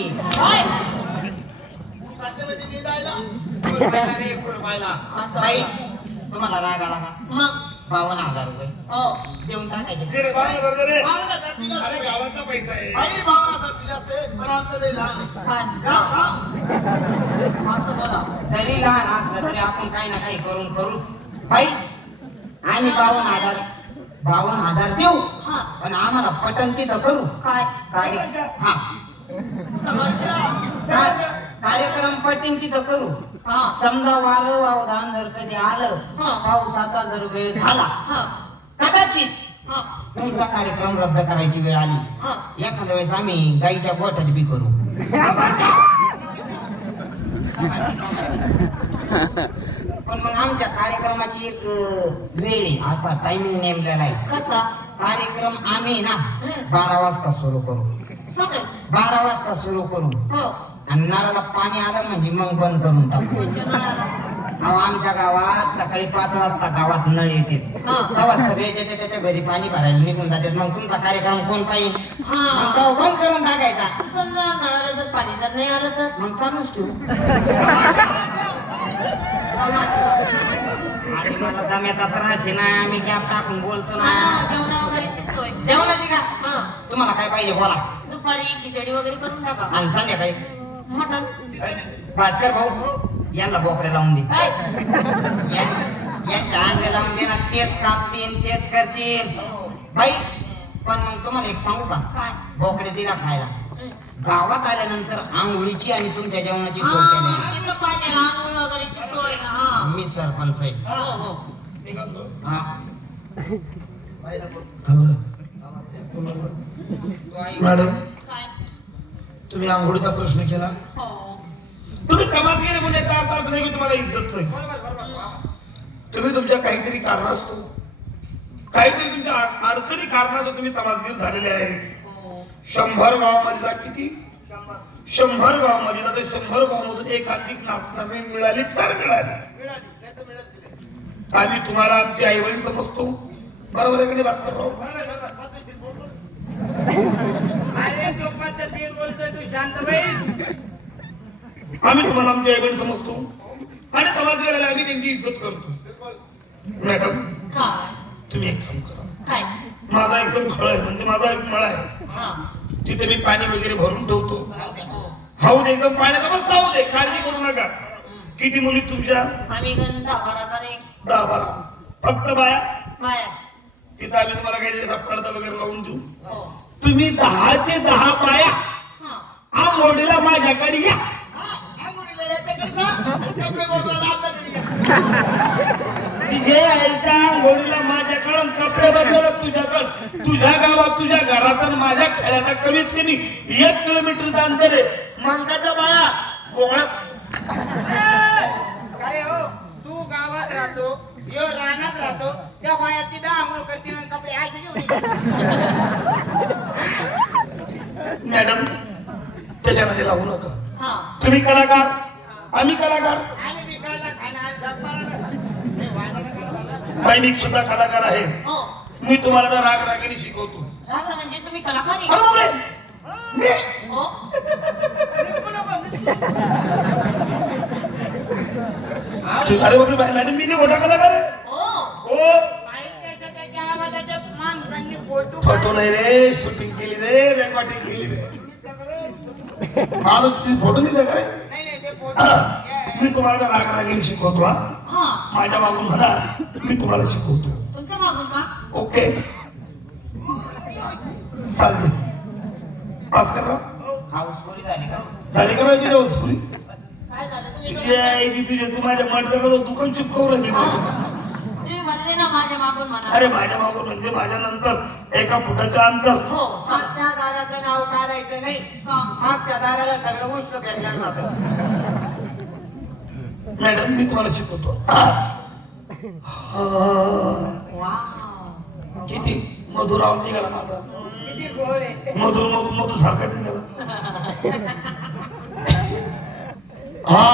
ती काय कुरबायला रे कुरबायला असं बाई तुम्हाला राग आला का मग 52,000 रुपये हो देऊन टाकायचे दे रे, 52,000 दे रे. अरे गावाचा पैसा आहे. काय असं बोला जरी लहान असलं तरी आपण काही ना काही करून करू बाई आम्ही 52,000 देऊ हा पण आम्हाला पटन तिथं करू काय हा कार्यक्रम पटीन तिथं करू हा समजा वारं वावधान जर कधी आलं हा. पावसाचा जर वेळ झाला हा कदाचित हा तुमचा कार्यक्रम रद्द करायची वेळ आली हा एखाद्या वेळेस आम्ही गाईच्या गोठ्यात बी करू पण मग आमच्या कार्यक्रमाची एक वेळ आहे असा टायमिंग नेमलेला आहे कसा कार्यक्रम आम्ही ना 12 वाजता सुरू करू सगळे 12 वाजता सुरू करू हो आणि नळाला पाणी आलं म्हणजे मग बंद करून टाकू म्हणजे नळाला. अहो आमच्या गावात सकाळी 5 वाजता गावात नळ येते हा. तेव्हा सगळे ज्याच्या त्याच्या घरी पाणी भरायला निघून जातात मग तुमचा कार्यक्रम कोण पाहिजे हा. मग तेव्हा बंद करून टाकायचा समजा नळाला जर पाणी जर नाही आलं तर मग चालूच ठेवू आणि मला दम्याचा त्रास आहे ना मी गॅप टाकून बोलतो ना जेवणा वगैरेची सोय जेवणाची का हा तुम्हाला काय पाहिजे बोला दुपारी खिचडी वगैरे करून टाका आणि संध्याकाळी मटण भास्कर भाऊ यांना बोकड्या लावून दे काय यांच्या अंग लावून दे ना तेच कापतील तेच करतील बाई पण मग तुम्हाला एक सांगू का काय बोकडे दिला खायला गावात आल्यानंतर आंघोळीची आणि तुमच्या जेवणाची सोय हा, केलेली इकडं पाहिजे आंघोळ वगैरेची सोय हा मी सरपंच आहे हो हो मी काय म्हणतो? हा. मॅडम काय तुम्ही आंघोळीचा प्रश्न केला हो तुम्ही तमासगीर म्हणून याचा अर्थ असं नाही की तुम्हाला इज्जत नाही तुम्ही तुमच्या काहीतरी कारणास्तव काहीतरी तुमच्या अडचणी कारणास्तव तुम्ही तमासगीर झालेले आहे हो 100 गावामध्ये जा किती 100 गावामध्ये जा तर 100 गावामधून एखादी नाचनामी मिळाली तर मिळाली आम्ही तुम्हाला आमचे आई वडील समजतो बरोबर आहे कधी भास्करराव अरे तो पद्धतीने बोलतोय तू शांत बाई आम्ही तुम्हाला आमचे आई वडील समजतो आणि तमासगीराला आम्ही त्यांची इज्जत करतो मॅडम काय तुम्ही एक काम करा काय माझा एकदम खळ आहे म्हणजे माझा एक मळा आहे हा तिथे मी पाणी वगैरे भरून ठेवतो हो हाऊ दे एकदम पाण्याचा मस्त हाऊ दे काळजी करू नका किती मुली तुमच्या आम्ही गण 10-12 एक 10-12 फक्त बाया बाया तिथं आम्ही तुम्हाला काहीतरी असा पडदा वगैरे लावून देऊ हो तुम्ही 10चे 10 बाया हा आंघोळीला माझ्याकडे या तिचे आईच्या आंघोळीला माझ्याकडं कपडे बदलत तुझ्याकडं तुझ्या गावात तुझ्या घरात आणि माझ्या खेळाचा कमीत कमी 1 किलोमीटरचं अंतर आहे मंगाचा बाया गोळा अरे हो तू गावात राहतो यो रानात राहतो त्या बाया तिथं आंघोळ करतील आणि कपडे आयचे घेऊन मॅडम त्याच्यामध्ये लागू नका हा तुम्ही कलाकार आम्ही कलाकार आम्ही विकायला खाणार बाई मी सुद्धा कलाकार आहे हो मी तुम्हाला तर राग रागिनी शिकवतो राग म्हणजे तुम्ही कलाकार आहे अरे बापरे! मी हो अरे बापरे बाई मॅडम मी मोठा कलाकार आहे हो हो त्याच्या आवाजाच्या माणसांनी फोटो फोटो नाही रे शूटिंग केली रे रेकॉर्डिंग केली रे मला तुम्ही फोटो नाही का रे नाही नाही ते फोटो मी तुम्हाला तर राग रागिनी शिकवतो हा हा माझ्या मागून म्हणा मी तुम्हाला शिकवतो तुमच्या मागून का ओके चालते पास करा हाऊसफुली झाली का झाली का माहिती हाऊसफुली काय झालं तुम्ही तुझे तू माझ्या मटकाला दुकान चिपकवू राहिली तुम्ही म्हणले ना माझ्या मागून म्हणा अरे माझ्या मागून म्हणजे माझ्या नंतर 1 फुटाच्या अंतर हो मागच्या दाराचं नाव काढायचं नाही का मागच्या दाराला सगळं उष्ट फेकलं जातं मॅडम मी तुम्हाला शिकवतो वाव किती मधुर आवाज निघाला माझा किती गोड आहे मधुर मधुर मधुर सारखा निघाला हा.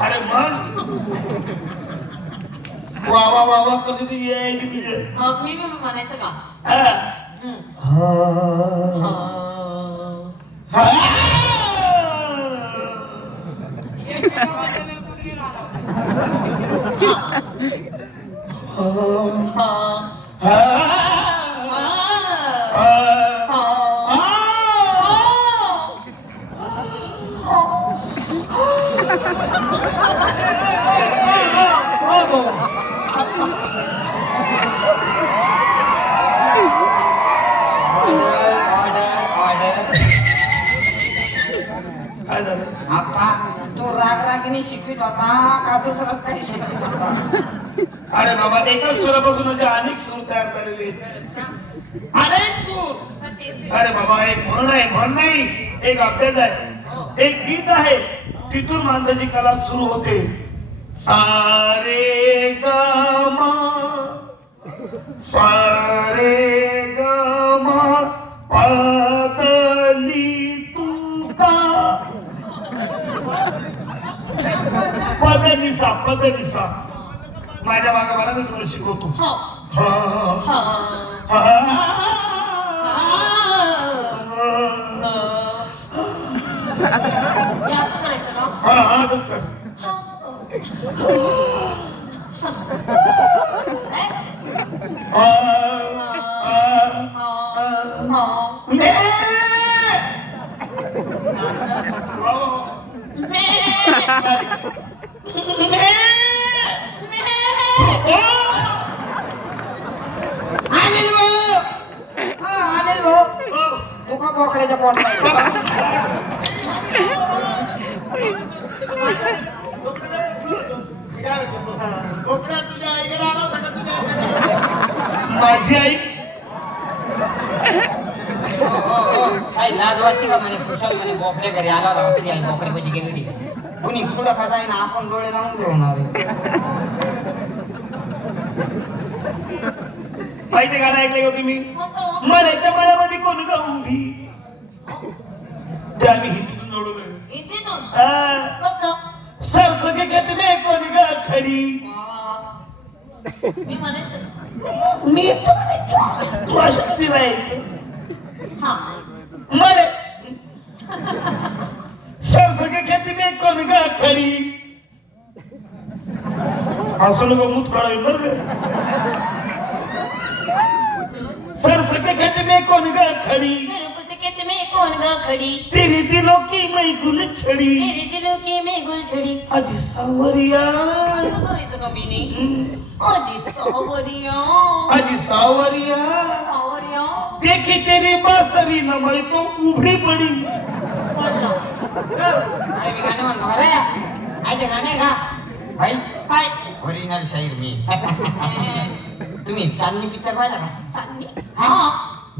अरे मग वा वा वा वा करते तुझी आहे की तुझे मग मी म्हणायचं का हा. हम्म. हा. हा. काय झालं आप्पा तो रागरागिनी शिकवित होता का दुसराच काही शिकवित होता? अरे बाबा एकाच सुरापासून असे अनेक सूर तयार झालेले आहेत. अनेक सूर. कसे अरे बाबा एक म्हण आहे, म्हण नाही, एक अभ्यास आहे, एक गीत आहे, तिथून माणसाची कला सुरू होते. सारे ग सारे ग पदली तुका पदनिसा पदनिसा. माझ्या मागे मला मी तुला शिकवतो. हो हा हा हा हे असं करायचं का? हा हा असंच कर. काय? मे. अनिल भाऊ अनिल भाऊ तू का बोकड्याच्या पोटात माझी आई काही लाज वाटते का म्हणे कुशल म्हणे बोकड्या घरी आला होता तुझी आई बोकडे पैसे गेली होती. कुणी पुढं का जाईना आपण डोळे लावून घेऊन माहिती गाणं ऐकलं का तुम्ही? कोणतं? मनाच्या मनामध्ये कोण का उभी ते आम्ही हिंदीतून जोडवलं. हिंदीतून? आ, कसं? सरसके खेत में कोण ग खडी. मी म्हणायचं मी एकटं म्हणायचं, तू अशा कधी राहायचं. हा म्हणे सरसके खेत में कोण ग खडी. हसू नको मूत पडावी बरं. सरसके खेत में कोण ग खडी. सिर्फ से कहते मैं कौन ग खड़ी तेरी दिलों की मैं गुल छड़ी. तेरे दिलों की मैं गुल छड़ी. आजी सावरिया असं करायचं का मी नाही? आजी सावरिया आजी सावरिया सावरिया देखी तेरी बासरी न मैं तो उभड़ी पड़ी. पडला. आई मी गाणे म्हणतो अरे आईचे गाणे का भाई काय? ओरिजिनल शाहीर मी. तुम्ही चांदणी पिक्चर पाहिला का? चांदणी? हा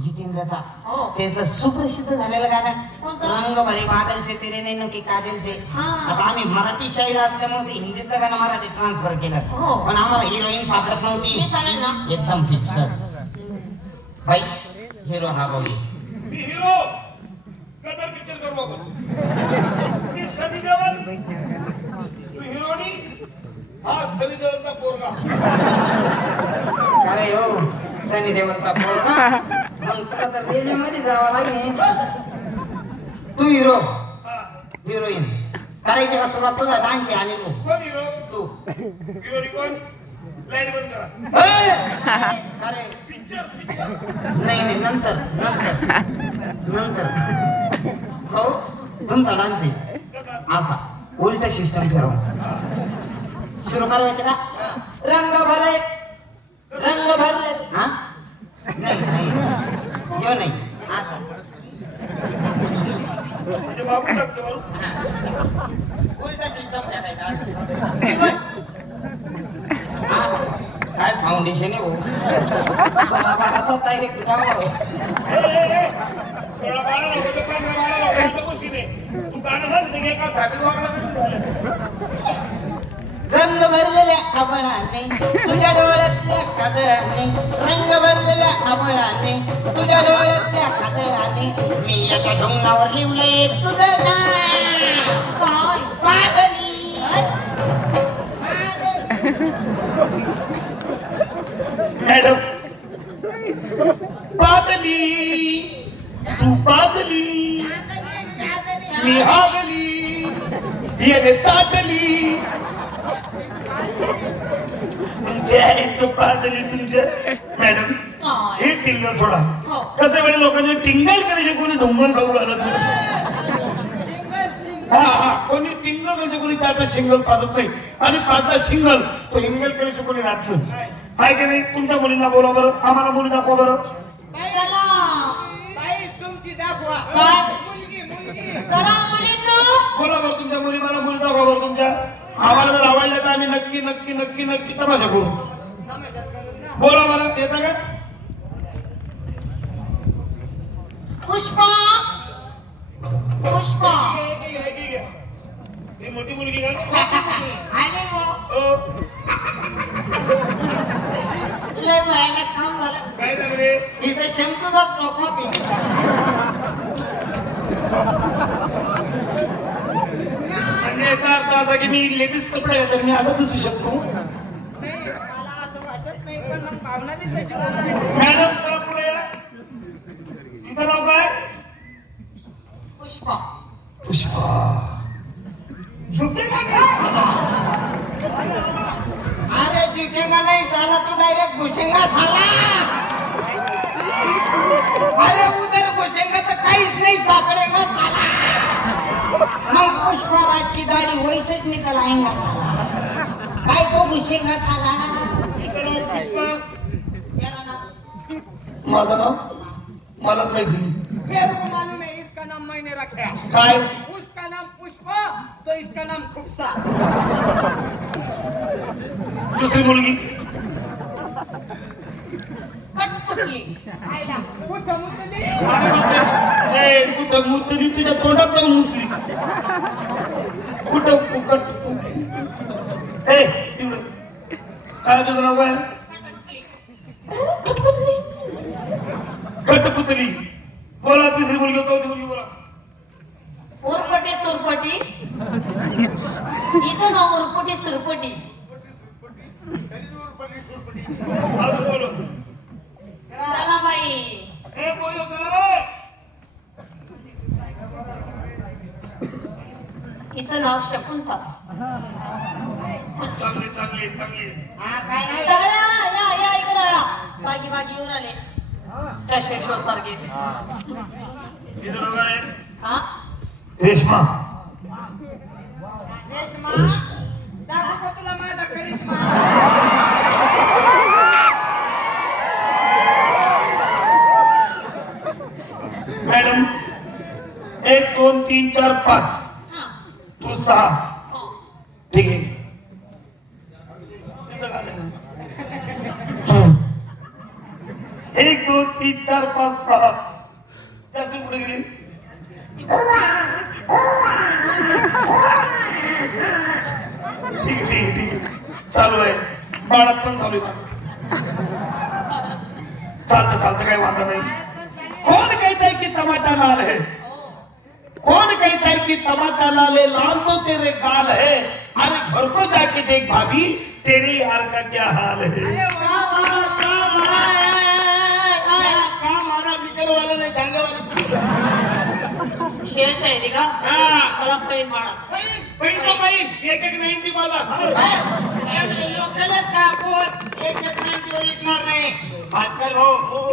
जितेंद्रचा हो. त्यातलं सुप्रसिद्ध झालेलं गाणं कोणतं? रंग भरे बादल से तेरे नैनो की काजल से. हा. आता आम्ही मराठी शाहीर असल्यामुळे ते हिंदीतलं गाणं मराठी ट्रान्सफर केलं हो. पण आम्हाला हिरोईन सापडत नव्हती. मी चालेल ना? एकदम फिक्सर भाई हिरो हा भाऊ. मी हिरो कदर पिक्चर करू आपण. मी सनी देओल, तू हिरोनी, हा सनी देओलचा पोरगा. अरे हो सनी देवलचा पोरगा मग तुला तर रेल्वेमध्ये जावं लागेल. तू हिरो हा. हिरोईन करायची का सुरुवात तुझा डान्स आहे आणि कोण हिरो? तू हिरोनी कोण? लाईट बंद करा. अरे पिक्चर नाही नाही नंतर नंतर नंतर हो तुमचा डान्स आहे असा उलट सिस्टम फिरवा. सुरू करायचं का? रंग भरले रंग भरले हा नाही नाही यो नाही असा म्हणजे बाबू लागतो बरं. उलट सिस्टम ठेवायचा असं. हा, काय फाउंडेशन आहे भाऊ डायरेक्ट जाऊ आहे. 16-12 लावलं तर 15-12 लावलं तर मशीन आहे. तू गाणं म्हण ते एका थापीत वागला तरी झालं. रंग भरलेल्या आबळाने तुझ्या डोळ्यातल्या काजळाने रंग भरलेल्या आबळाने तुझ्या डोळ्यातल्या काजळाने मी एका ढोंगणावर लिवलंय तुझं नाव काय? पागली. मॅडम बादली तू बादली मी हागली येणे चाटली. तुमच्या आईचं बादली तुमच्या. मॅडम काय? हे टिंगल सोडा. हो. कसं वेळे लोकांचे टिंगल करायचे कोणी ढोंगण खाऊ घालत नाही. हा हा कोणी टिंगल म्हणजे कोणी त्याचा सिंगल पाजत नाही आणि पाचला सिंगल तो हिंगल करायचे कोणी राहत नाही. हाय की नाही? तुमच्या मुलींना बोला बरं, आम्हाला मुली दाखवा बरं. चला तुमची दाखवा काय? मुलगी मुलगी चला मुलींनो बोला बरं तुमच्या मुली, मला मुली दाखवा बरं तुमच्या. आम्हाला जर आवडलं तर आम्ही नक्की नक्की नक्की नक्की तमाशा करू. बोला मला येता का? पुष्पा पुष्पा ही मोठी मुलगी का? हो. लय महिन्यात काम झालं. काय झालं रे? इथं शंकूचाच कॉपी. म्हणजे याचा अर्थ असा की मी लेडीज कपडे घातले मी असं दिसू शकतो. मला असं वाटत नाही, पण मग भावना बी तशी मला. मॅडम मला पुढे या. तुझं नाव काय? पुष्पा पुष्पा. झुकेगा नहीं. अरे झुकेगा नहीं साला, तू डायरेक्ट घुसेंगा साला. अरे उधर घुसेंगा तो काहीच नहीं सापडेगा साला. मग पुष्पराज की दाढ़ी वैसे ही निकल आएगा साला. काय तो घुसेंगा साला. तुझं नाव पुष्पा. मेरा नाम माझं नाव मलाच माहिती नाही. मेरे को मालूम है, इसका नाम मैंने रखा है. काय? उसका नाम पुष्पा तो इसका नाम खुपसा. दुसरी मुलगी. कटपुटली आयला कुठं मुतली? ए, कुठं मुतली तुझ्या तोंडात जाऊन मुतली. कुठं फुकट. ए तिकडं. काय तुझं नाव काय? कटपुतली. बोला तिसरी मुलगी, चौथी मुलगी बोला. उरपटी सुरपटी हिचं नाव उरपटी सुरपटी. अजून बोलो. चला बाई ए बोलो काय? हिचं नाव शकुंतला. चांगली चांगली चांगली. हा काय नाही. सगळ्या या या इकडं या. बागी बागी येऊन आले त्या शेषवर सारखे. तिचं नाव काय? हा रेश्मा. रेश्मा दाखव का तुला माझा करिश्मा. मॅडम 1 2 3 4 5 हा तू 6. हो ठीक आहे. तिथं काय नाही. 1 2 3 4 5 6. त्यासून पुढे गेली. ठीक आहे ठीक आहे ठीक आहे. चालू आहे. बाळात पण चालू आहे. चालतं चालतं काही वांधा नाही. कौन कहता है कि टमाटर लाल है? कौन कहता है कि टमाटर लाल है? लाल तो तेरे गाल है. अरे घर को जाके देख भाभी, तेरे यार का क्या हाल है. अरे वा वा का मारा बिकर वाला नाही जांगे वाला. शेष आहे ते का हा. चला पैन माडा. पैन तो पैन. एक एक 90 वाला. लोकलच का आपण एक नाईन्टीवर विकणार नाही. भास्कर भाऊ,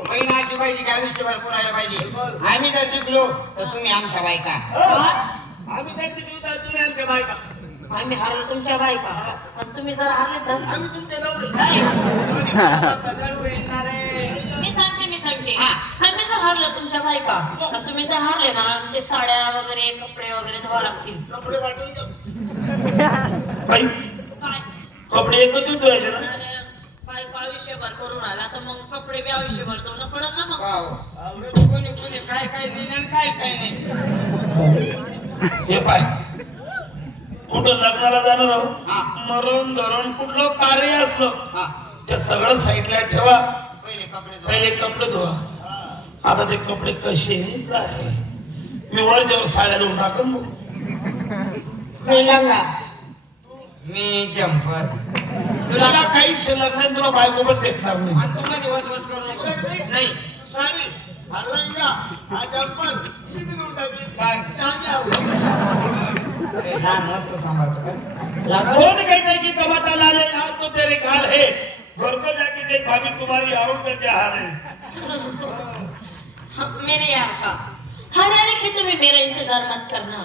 बहीण अशी पाहिजे की आयुष्यभर पुरायला पाहिजे. आम्ही जर शिकलो तर तुम्ही आमच्या बायका. आम्ही तर तिकडे जातो नाही आमच्या बायका. आम्ही हारलो तुमच्या बायका आणि तुम्ही जर हारले तर आम्ही तुमचे नवरे. बदलू येणार आहे. मी सांगते आम्ही जर हारलो तुमच्या बायका आणि तुम्ही जर हारले ना आमचे साड्या वगैरे कपडे वगैरे धुवा लागतील. कपडे वाटून घ्या. बाई काय कपडे एकच धुवायचे ना. अरे, बायको आयुष्यभर करून आला तर मग कपडे बी आयुष्यभर धुवणं पडत ना मग. आवरे कोणी कोणी काय काय दिलं आणि काय काय नाही. हे पाय कुठं लग्नाला जाणार आहो. हा. मरण धरण कुठलं कार्य असलं हा, ते सगळं साईडला ठेवा. पहिले कपडे धुवा. पहिले कपडे धुवा. आता ते कपडे कसे आहेत, काय आहे? मी वर जेव्हा साड्या धुवून टाकन मग. मी लंगा, मी जम्पर. तुला काही शिल्लक नाही, तुला बायको पण भेटणार नाही. आणि तू मध्ये वचवच करू नको. नाही साडी हल्ला हा जंपर किती दूर टाकली. काय? जांगे आवडली. अरे, लहान मस्त सांभाळतो का. कौन कहता है कि टमाटर लाल है? यार तो तेरे गाल है. घर को जाके देख भाभी, तुम्हारी यारों का क्या हाल है. मेरे यार का हर यारी कि तुम्हें मेरा इंतजार मत करना.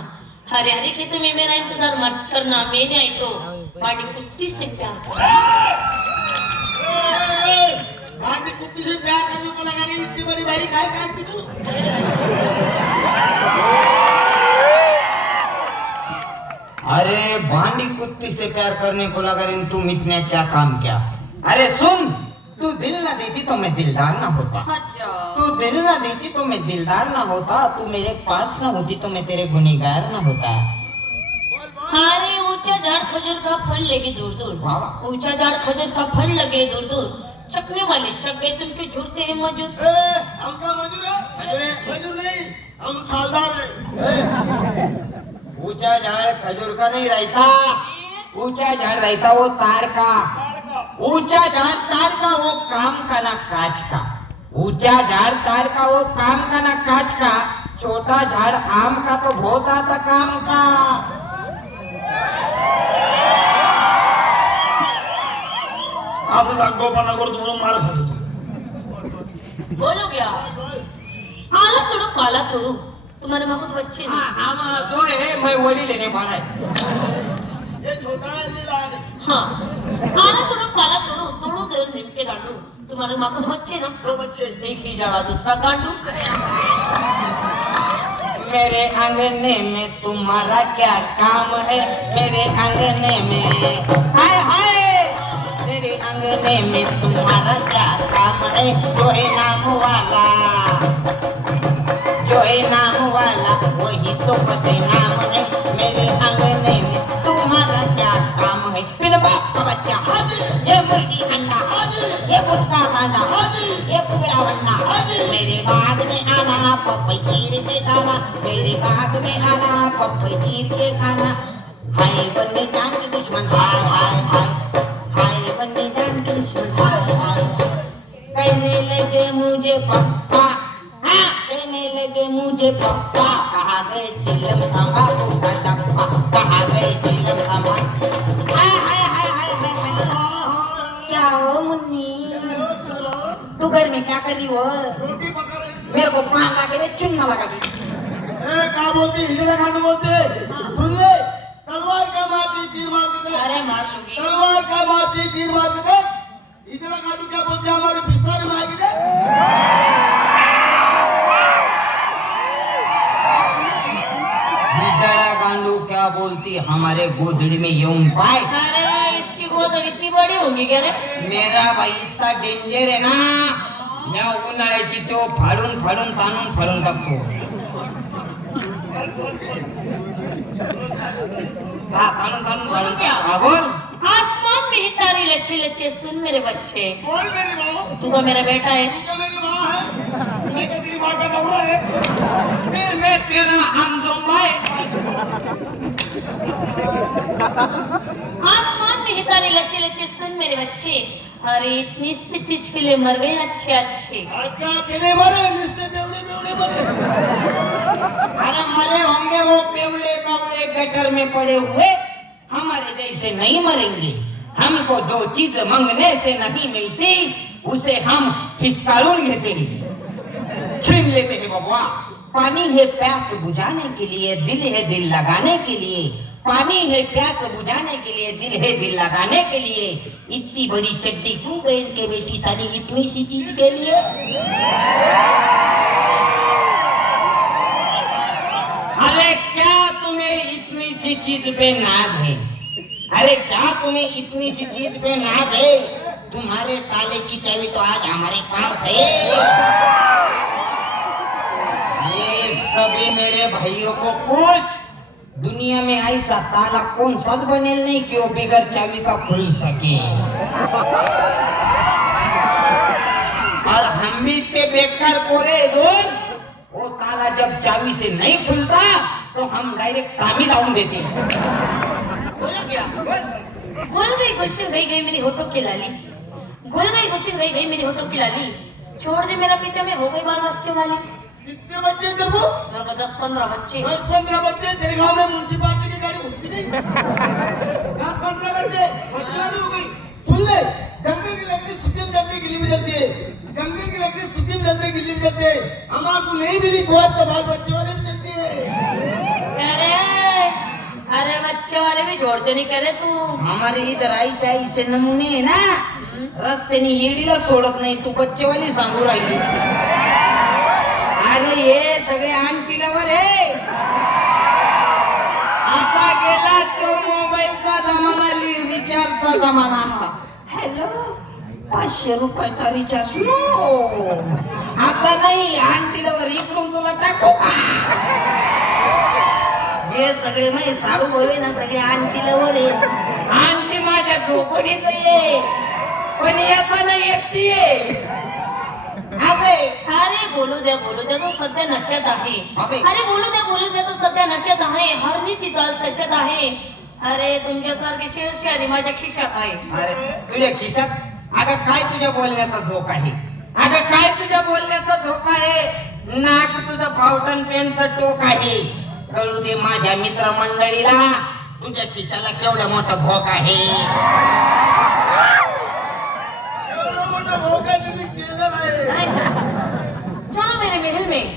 हर यारी कि तुम्हें मेरा इंतजार मत करना. मैंने आई तो बाड़ी कुत्ती से प्यार कर. आदमी कुत्ती से प्यार करने को लगा नहीं. इतनी बड़ी भाई काय काटती तू. युक्ति से प्यार करने को लगा रे तुम इतने क्या काम किया। अरे सुन, तू दिल ना देती तो मैं दिलदार ना होता। अच्छा तू दिल ना देती तो मैं दिलदार ना होता। तू मेरे पास ना होती तो मैं तेरे गुनहगार ना होता। अरे ऊंचा झाड़ खजूर का फल लगे दूर दूर, वाह वाह। ऊंचा झाड़ खजूर का फल लगे दूर दूर, चकने वाले चक गए तुम क्यों झूठते हैं मौजूद। हम क्या मजूर है? मजूर नहीं, हम सालदार हैं। ऊंचा झाड़ खजूर का नहीं रहता, ऊंचा झाड़ रहता वो ताड़ का। ऊंचा झाड़ ताड़ का वो काम का ना काच का। ऊंचा झाड़ ताड़ का वो काम का ना काच का। छोटा झाड़ आम का तो बहुत आता काम का। असं दाखवपणा करतो म्हणून मार खातो. बोलो क्या आला तोड़ो पाला तोड़ो, तुम्हारे माँ को तो बच्चे नहीं। आम्हाला तो है मैं वडील लेने वाला है। ये छोटा है, ये लहान है. हाँ आला तोड़ो पाला तोड़ो, तोड़ो दो नीम के डांडू, तुम्हारे माँ को तो बच्चे ना। दो बच्चे. एक ही जड़ा दूसरा कांडू। मेरे अंगने में तुम्हारा क्या काम है। मेरे अंगने में हाय हाय, मेरे अंगने में तुम्हारा क्या काम है। जो है नाम वाला, जो है नाम वाला वही तो बदनाम है। मेरे अंगने में तुम्हारा क्या काम है। बिन बाप का बच्चा, ये मुर्गी अंडा, ये गुटका खाना, ये कुबड़ा बनना। मेरे बाग में आना पपई चीर के खाना, मेरे बाग में आना पपई चीर के खाना। हाय बन्नी जान के दुश्मन, हाय हाय हाय, हाय बन्नी जान के दुश्मन, हाय हाय। कहने लगे मुझे पप्पा, हाँ कहने लगे मुझे पप्पा। कहाँ गए चिलम तंबाकू का डब्बा, कहाँ गए चिलम तंबाकू। हाय हाय हाय हाय हाय हाय। क्या हो मुन्नी, तू घर में क्या कर रही हो। रोटी पका रही थी. मेरे को पान ला के दे, चुन्ना लगा दे। ए, क्या बोलती, हिजड़ा खाने बोलते. सुन ले, तलवार का मारती तीर मार के दे. अरे मार लूंगी। तलवार का मारती तीर मार के दे. हिजड़ा काटू क्या बोलते, हमारे पिस्तार में मार के दे. बिचारा गांडू क्या बोलती हमारे गोदड़ी में येऊन पाय। अरे इसकी गोद इतनी बड़ी होगी क्या रे। मेरा भाई इतना डेंजर है ना, या उन्हाळ्याची तो फाडून फाडून फाडून टाकतो. हा, ताणून बोलू क्या? हा, बोल. आसमान में ही तारे लच्छे लच्छे, सुन मेरे बच्चे। बोल मेरी माँ. तू का मेरा बेटा है। तू क्या मेरी माँ है. नाही का तेरी माँ का नवरा है. फिर मैं तेरा अंजोबा है. आसमान में ही तारे लच्छे लच्छे, सुन मेरे बच्चे। अरे इतनी सी चीज के लिए मर गए अच्छे अच्छे। अच्छा चले मरे, निस्ते बेवड़े बेवड़े मरे. अरे मरे होंगे वो बेवड़े बावड़े गटर में पड़े हुए, हमारे जैसे नहीं मरेंगे। हमको जो चीज मांगने से नहीं मिलती उसे हम हिसकालून घेते हैं, छीन लेते हैं बबुआ। पानी है प्यास बुझाने के लिए, दिल है दिल लगाने के लिए। पानी है प्यास बुझाने के लिए, दिल है दिल लगाने के लिए। इतनी बड़ी चड्डी क्यों पहन के बेटी साली इतनी सी चीज के लिए। अरे क्या तुम्हें इतनी सी चीज पे नाज है। अरे क्या तुम्हें इतनी सी चीज पे नाज है। तुम्हारे ताले की चाबी तो आज हमारे पास है। ये सभी मेरे भाइयों को पूछ, दुनिया में ऐसा ताला कौन सा बनेल नहीं कि वो बिगर चाबी का खुल सके। और हम भी इतने बेकार कोरे दोन, वो ताला जब चाबी से नहीं खुलता तो हम डायरेक्ट तामी लाऊं देते हैं। बोलो क्या। गोल गई गुलशन गई गई मेरी होठों की लाली, गोल गई गुलशन गई गई मेरी होठों की लाली। छोड़ दे मेरा पीछा, मैं हो गई बाल बच्चों वाली। कितने बच्चे तेरे को. मेरे को 10-15 बच्चे। 10-15 बच्चे. तेरे गांव में म्युनिसिपालिटी की गाड़ी घूमती नहीं. 10-15 बच्चे. बच्चे वाली हो गई. सुन ले, जंगल की लकड़ी सुखी में जलती गिल्ली में जलती है. जंगल की लकड़ी सुखी में जलती गिल्ली में जलती है. हमारे को नहीं मिली खोज तो बाल बच्चे वाले में चलती है. अरे अरे बच्चे वाले भी छोड़ते नहीं करे तू। हमारे इधर ऐसे नमुने है ना, रस्त्याने येडीला सोडत नाही, तू बच्चेवाली सांगू राहिली। अरे ये सगळे आंटी लवर आहे। आता गेला तो मोबाईल मोबाईलचा जमाना रिचार्जचा जमाना. हॅलो 500 रुपयाचा रिचार्ज नो आता नाही. आंटीला इकडून तुला टाकू का? हे सगळे माझे साडू भाऊ आहे ना सगळे आंटीला वर आहे. आंटी माझ्या झोपडीच ये पण याचा नाही एकटी आहे. अरे बोलू द्या तो सध्या नशेत आहे. अबे. अरे बोलू द्या तो सध्या नशेत आहे. हरनीची चाल सशेत आहे. अरे तुमच्यासारखी शेरशारी माझ्या खिशात आहे. अरे तुझ्या खिशात? अगं काय तुझ्या बोलण्याचा झोक आहे? अगं काय तुझ्या बोलण्याचा झोक आहे? नाक तुझं फाउंटन पेनचं टोक आहे. कळू दे माझ्या मित्रमंडळीला तुझ्या खिशाला केवढा मोठा भोक आहे. एवढं मोठं भाऊ काय तुम्ही केलं नाही. चलो मेरे महल में